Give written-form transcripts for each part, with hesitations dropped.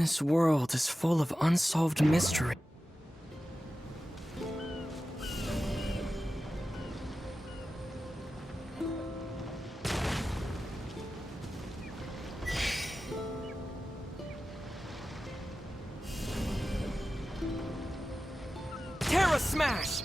This world is full of unsolved mystery. Terra Smash!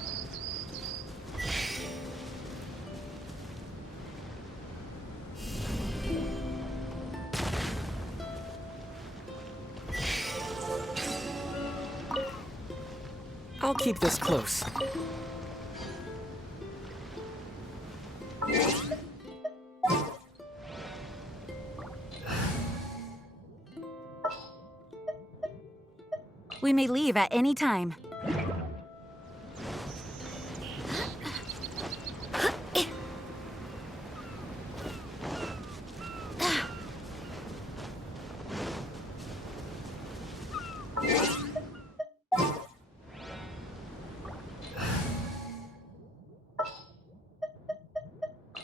I'll keep this close. We may leave at any time.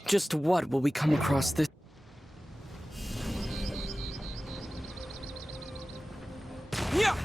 Just what will we come across this? Yeah!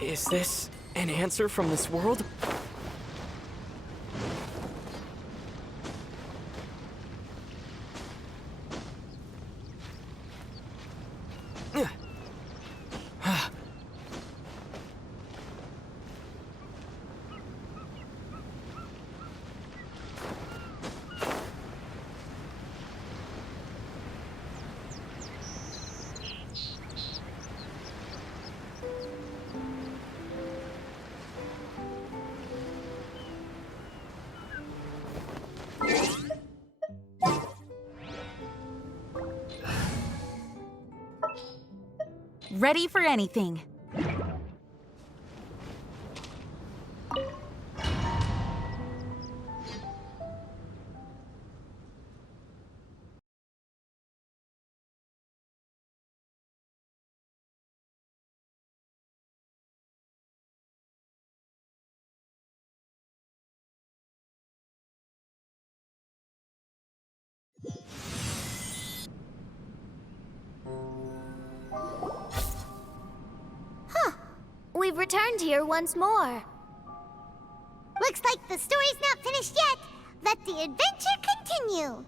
Is this an answer from this world? Ready for anything. We've returned here once more. Looks like the story's not finished yet. Let the adventure continue.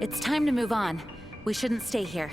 It's time to move on. We shouldn't stay here.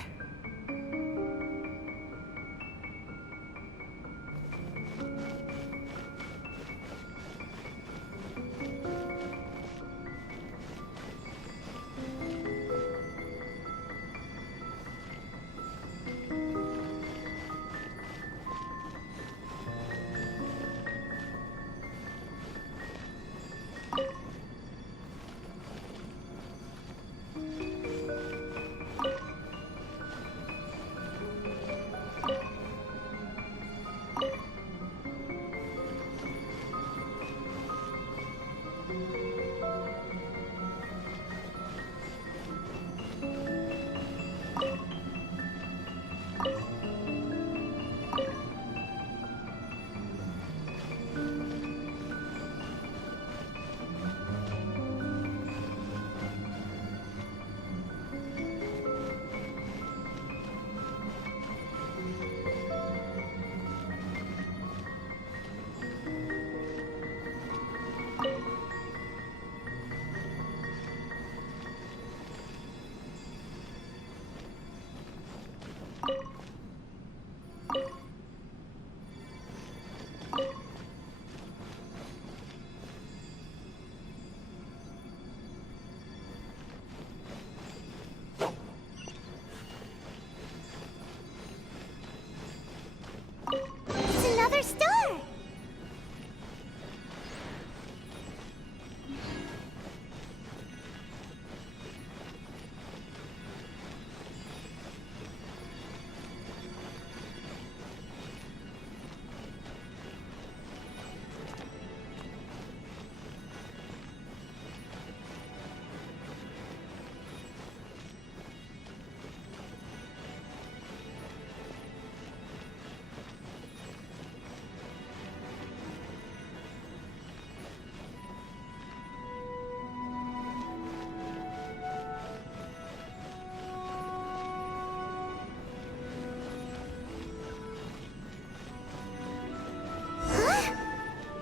It's another star!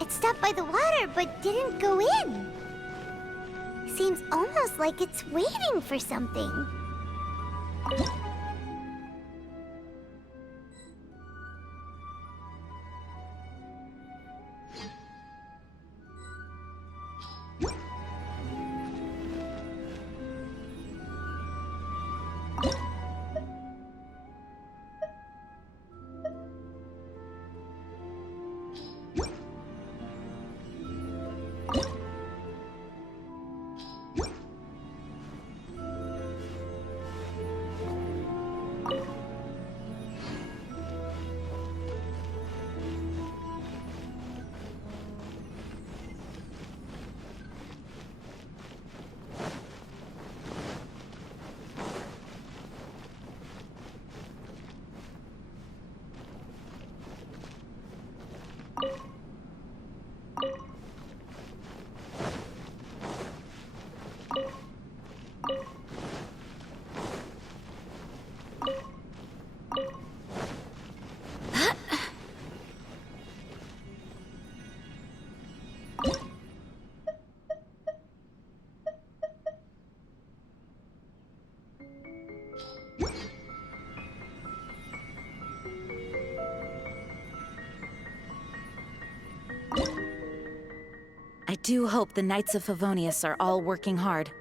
It stopped by the water, but didn't go in. Seems almost like it's waiting for something. I do hope the Knights of Favonius are all working hard.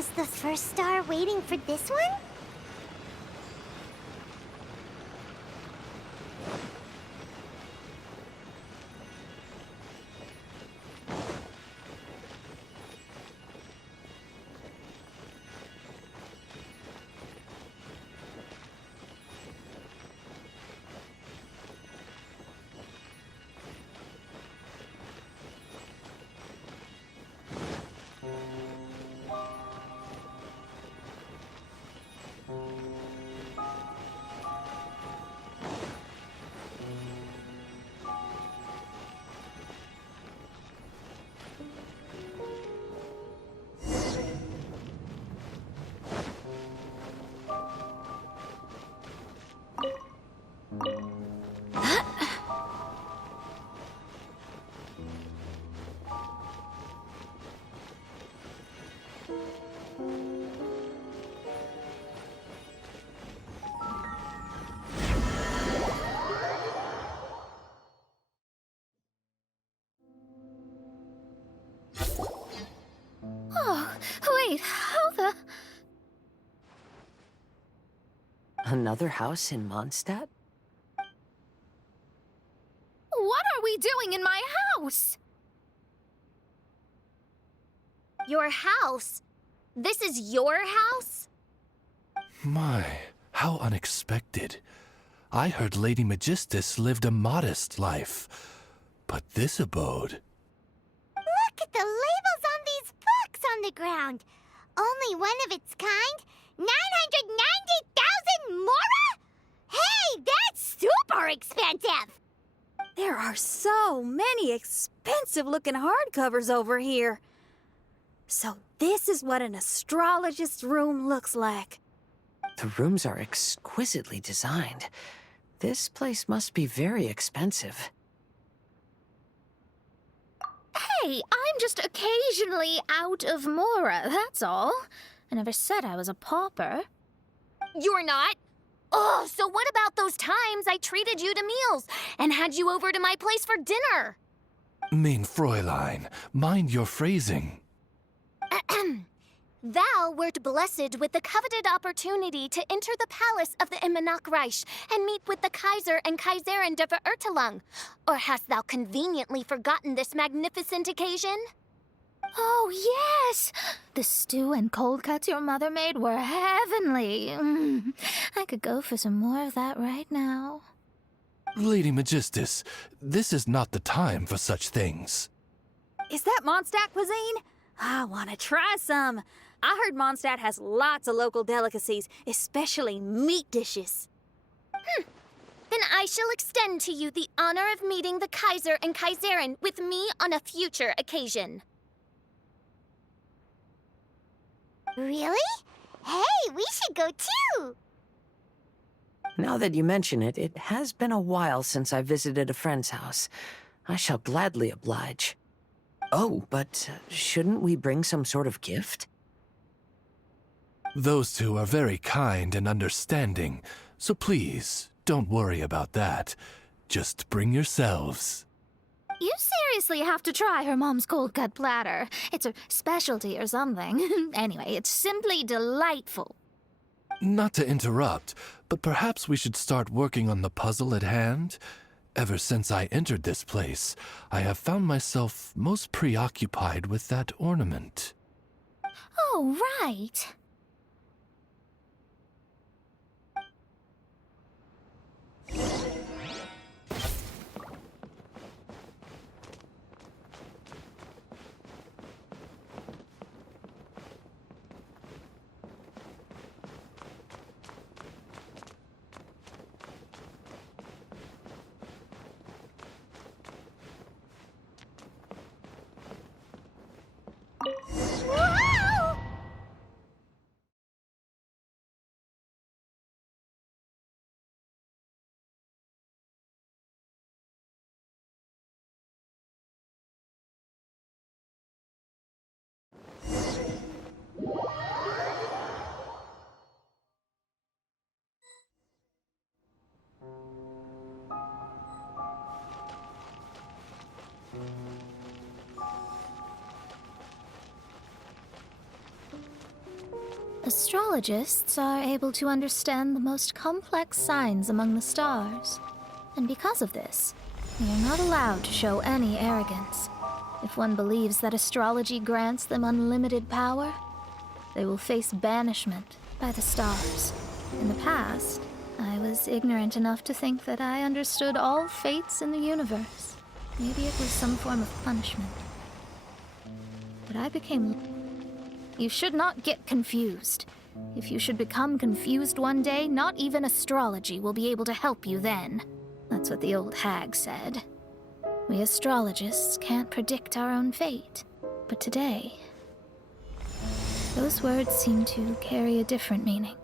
Was the first star waiting for this one? Wait, how the... Another house in Mondstadt? What are we doing in my house? Your house? This is your house? My, how unexpected. I heard Lady Magistus lived a modest life, but this abode... Look at the labels on these books on the ground. Only one of its kind? 990,000 mora? Hey, that's super expensive! There are so many expensive-looking hardcovers over here. So this is what an astrologist's room looks like. The rooms are exquisitely designed. This place must be very expensive. Hey, I'm just occasionally out of mora, that's all. I never said I was a pauper. You're not? Oh, so what about those times I treated you to meals and had you over to my place for dinner? Mein Fräulein, mind your phrasing. Thou wert blessed with the coveted opportunity to enter the palace of the Immenachreich and meet with the Kaiser and Kaiserin der Verurteilung. Or hast thou conveniently forgotten this magnificent occasion? Oh, yes! The stew and cold cuts your mother made were heavenly. I could go for some more of that right now. Lady Magistus, this is not the time for such things. Is that Mondstadt cuisine? I want to try some. I heard Mondstadt has lots of local delicacies, especially meat dishes. Then I shall extend to you the honor of meeting the Kaiser and Kaiserin with me on a future occasion. Really? Hey, we should go too! Now that you mention it, it has been a while since I visited a friend's house. I shall gladly oblige. Oh, but shouldn't we bring some sort of gift? Those two are very kind and understanding, so please, don't worry about that. Just bring yourselves. You seriously have to try her mom's cold cut platter. It's a specialty or something. Anyway, it's simply delightful. Not to interrupt, but perhaps we should start working on the puzzle at hand? Ever since I entered this place, I have found myself most preoccupied with that ornament. Oh, right. Whoa! Astrologists are able to understand the most complex signs among the stars. And because of this, we are not allowed to show any arrogance. If one believes that astrology grants them unlimited power, they will face banishment by the stars. In the past, I was ignorant enough to think that I understood all fates in the universe. Maybe it was some form of punishment. But I became... You should not get confused. If you should become confused one day, not even astrology will be able to help you then. That's what the old hag said. We astrologists can't predict our own fate. But today, those words seem to carry a different meaning.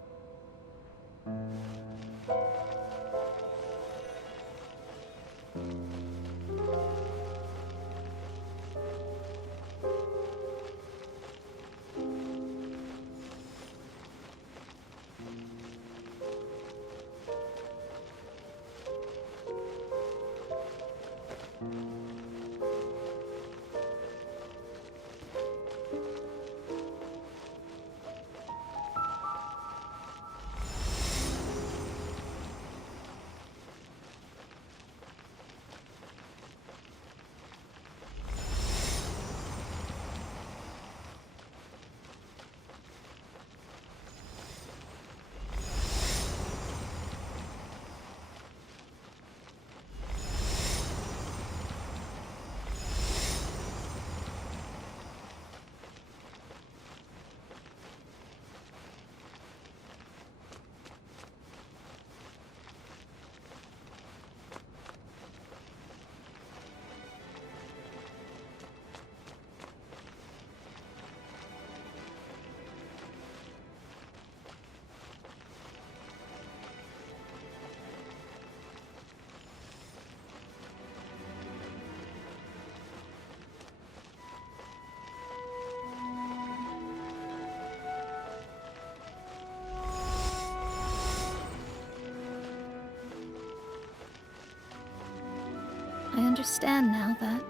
I understand now that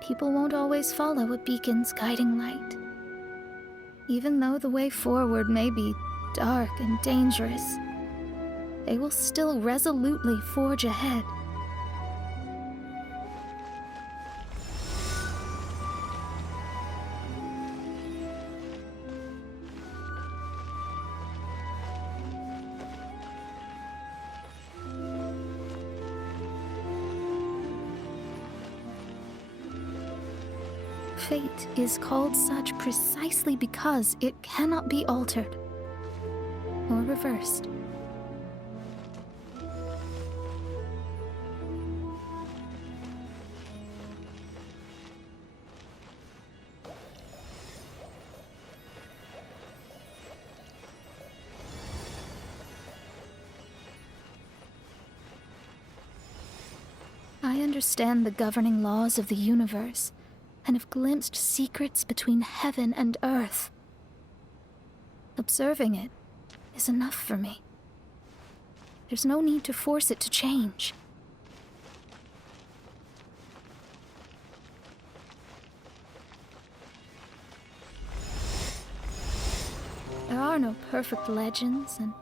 people won't always follow a beacon's guiding light. Even though the way forward may be dark and dangerous, they will still resolutely forge ahead. Fate is called such precisely because it cannot be altered or reversed. I understand the governing laws of the universe, and have glimpsed secrets between heaven and earth. Observing it is enough for me. There's no need to force it to change. There are no perfect legends and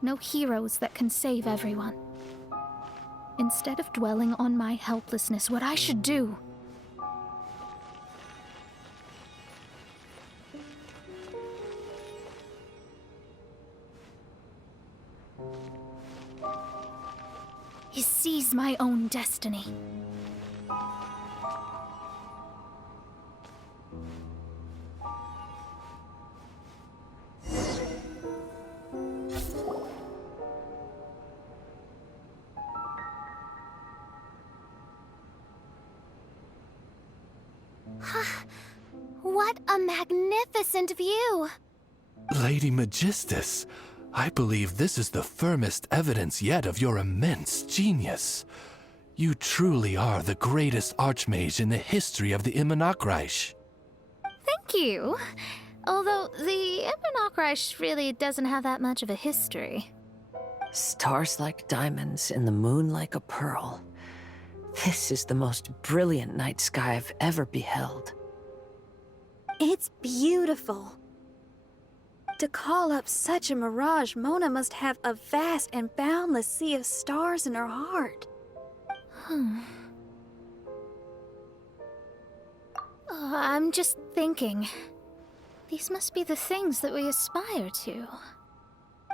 no heroes that can save everyone. Instead of dwelling on my helplessness, what I should do is seize my own destiny. What a magnificent view! Lady Magistus, I believe this is the firmest evidence yet of your immense genius. You truly are the greatest archmage in the history of the Immunokreich. Thank you. Although the Immunokreich really doesn't have that much of a history. Stars like diamonds and the moon like a pearl. This is the most brilliant night sky I've ever beheld. It's beautiful. To call up such a mirage, Mona must have a vast and boundless sea of stars in her heart. I'm just thinking. These must be the things that we aspire to.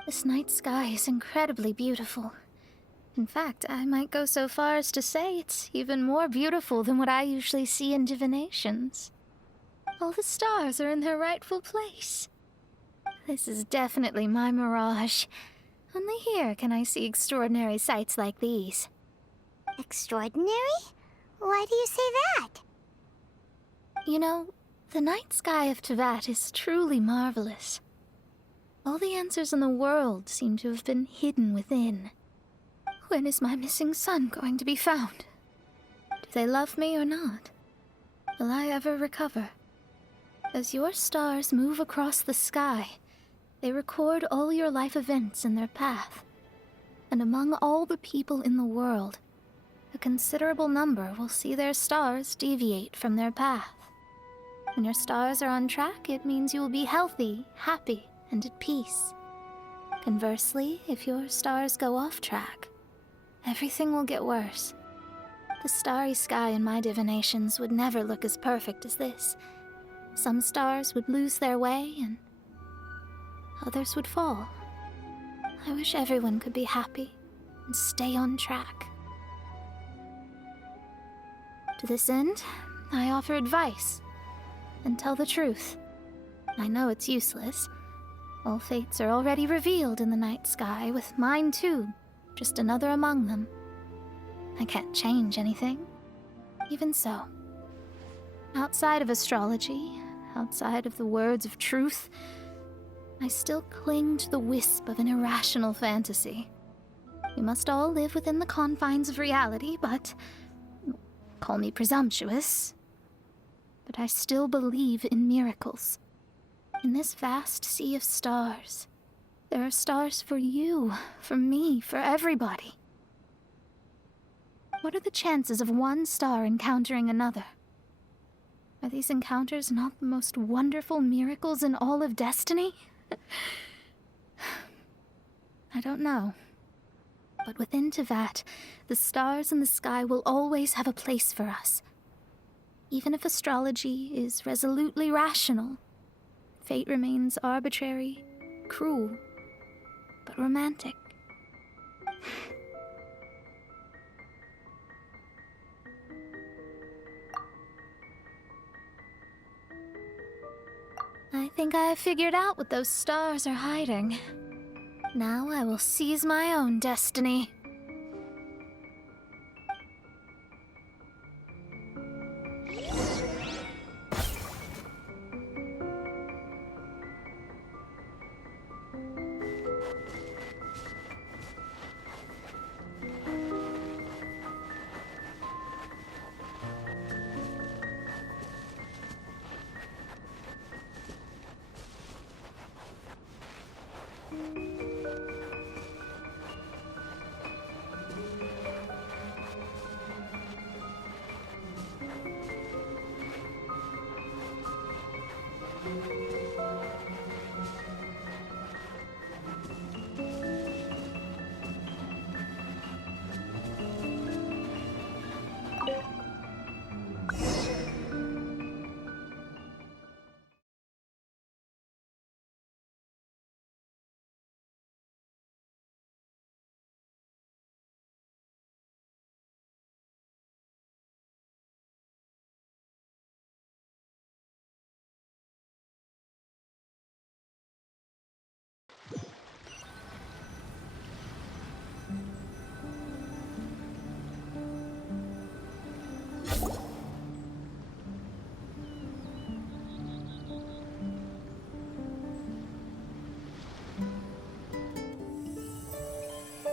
This night sky is incredibly beautiful. In fact, I might go so far as to say it's even more beautiful than what I usually see in divinations. All the stars are in their rightful place. This is definitely my mirage. Only here can I see extraordinary sights like these. Extraordinary? Why do you say that? You know, the night sky of Tevat is truly marvelous. All the answers in the world seem to have been hidden within. When is my missing son going to be found? Do they love me or not? Will I ever recover? As your stars move across the sky, they record all your life events in their path. And among all the people in the world, a considerable number will see their stars deviate from their path. When your stars are on track, it means you will be healthy, happy, and at peace. Conversely, if your stars go off track, everything will get worse. The starry sky in my divinations would never look as perfect as this. Some stars would lose their way, and others would fall. I wish everyone could be happy and stay on track. To this end, I offer advice and tell the truth. I know it's useless. All fates are already revealed in the night sky, with mine too, just another among them. I can't change anything. Even so, outside of astrology, outside of the words of truth, I still cling to the wisp of an irrational fantasy. We must all live within the confines of reality, but call me presumptuous. But I still believe in miracles. In this vast sea of stars, there are stars for you, for me, for everybody. What are the chances of one star encountering another? Are these encounters not the most wonderful miracles in all of destiny? I don't know. But within Tevat, the stars in the sky will always have a place for us. Even if astrology is resolutely rational, fate remains arbitrary, cruel, but romantic. I think I have figured out what those stars are hiding. Now I will seize my own destiny.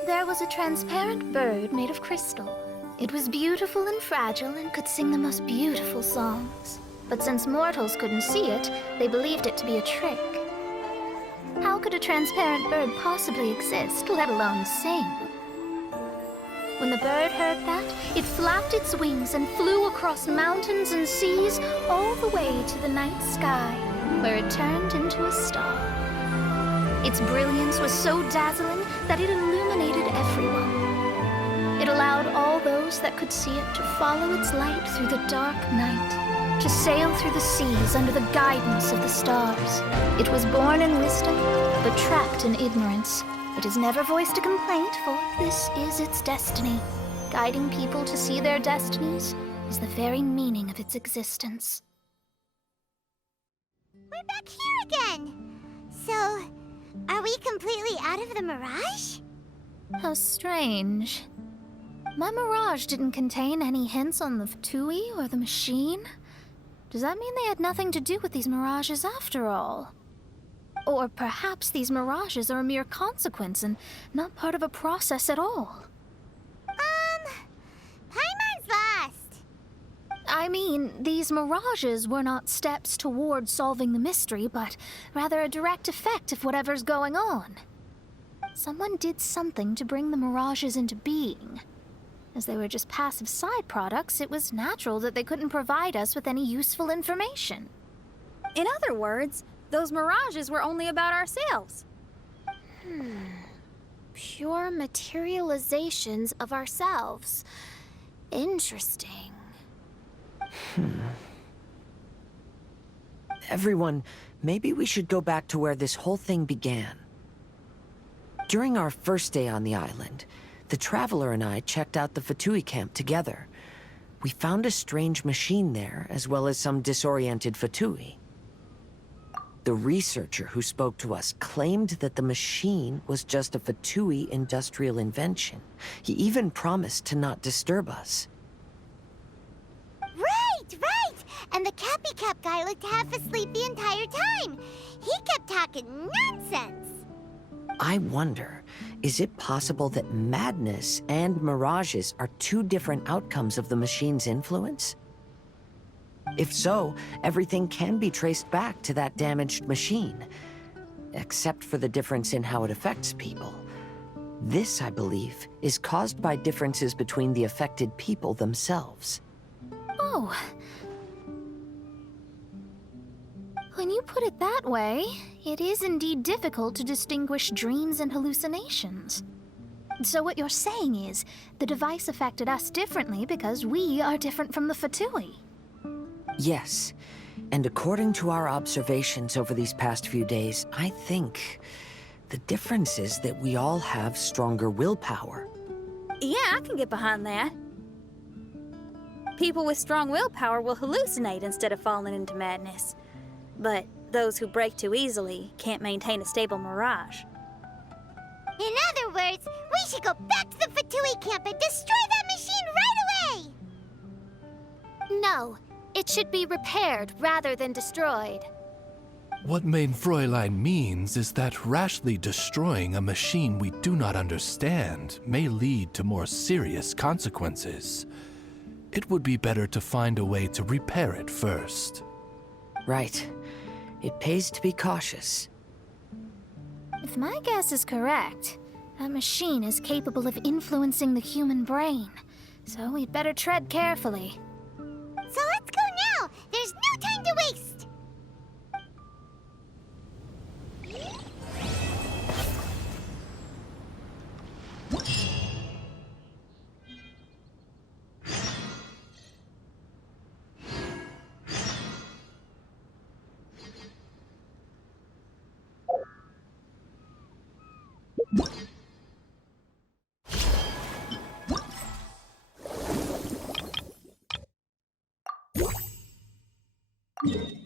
There was a transparent bird made of crystal. It was beautiful and fragile and could sing the most beautiful songs. But since mortals couldn't see it, they believed it to be a trick. How could a transparent bird possibly exist, let alone sing? When the bird heard that, it flapped its wings and flew across mountains and seas all the way to the night sky, where it turned into a star. Its brilliance was so dazzling that it illuminated everyone. It allowed all those that could see it to follow its light through the dark night, to sail through the seas under the guidance of the stars. It was born in wisdom, but trapped in ignorance. It has never voiced a complaint, for this is its destiny. Guiding people to see their destinies is the very meaning of its existence. We're back here again! So, are we completely out of the mirage? How strange. My mirage didn't contain any hints on the Fatui or the machine. Does that mean they had nothing to do with these mirages after all? Or perhaps these mirages are a mere consequence and not part of a process at all? Paimon's lost. I mean, these mirages were not steps toward solving the mystery, but rather a direct effect of whatever's going on. Someone did something to bring the mirages into being. As they were just passive side products, it was natural that they couldn't provide us with any useful information. In other words, those mirages were only about ourselves. Pure materializations of ourselves. Interesting. Everyone, maybe we should go back to where this whole thing began. During our first day on the island, the Traveler and I checked out the Fatui camp together. We found a strange machine there, as well as some disoriented Fatui. The researcher who spoke to us claimed that the machine was just a Fatui industrial invention. He even promised to not disturb us. Right! And the Cappy Cap guy looked half asleep the entire time. He kept talking nonsense. I wonder, is it possible that madness and mirages are two different outcomes of the machine's influence? If so, everything can be traced back to that damaged machine, except for the difference in how it affects people. This, I believe, is caused by differences between the affected people themselves. Oh. When you put it that way, it is indeed difficult to distinguish dreams and hallucinations. So what you're saying is, the device affected us differently because we are different from the Fatui. Yes, and according to our observations over these past few days, I think the difference is that we all have stronger willpower. Yeah, I can get behind that. People with strong willpower will hallucinate instead of falling into madness. But those who break too easily can't maintain a stable mirage. In other words, we should go back to the Fatui camp and destroy that machine right away! No, it should be repaired rather than destroyed. What Main Fräulein means is that rashly destroying a machine we do not understand may lead to more serious consequences. It would be better to find a way to repair it first. Right. It pays to be cautious. If my guess is correct, that machine is capable of influencing the human brain, so we'd better tread carefully. So let's go now! There's no time to waste! You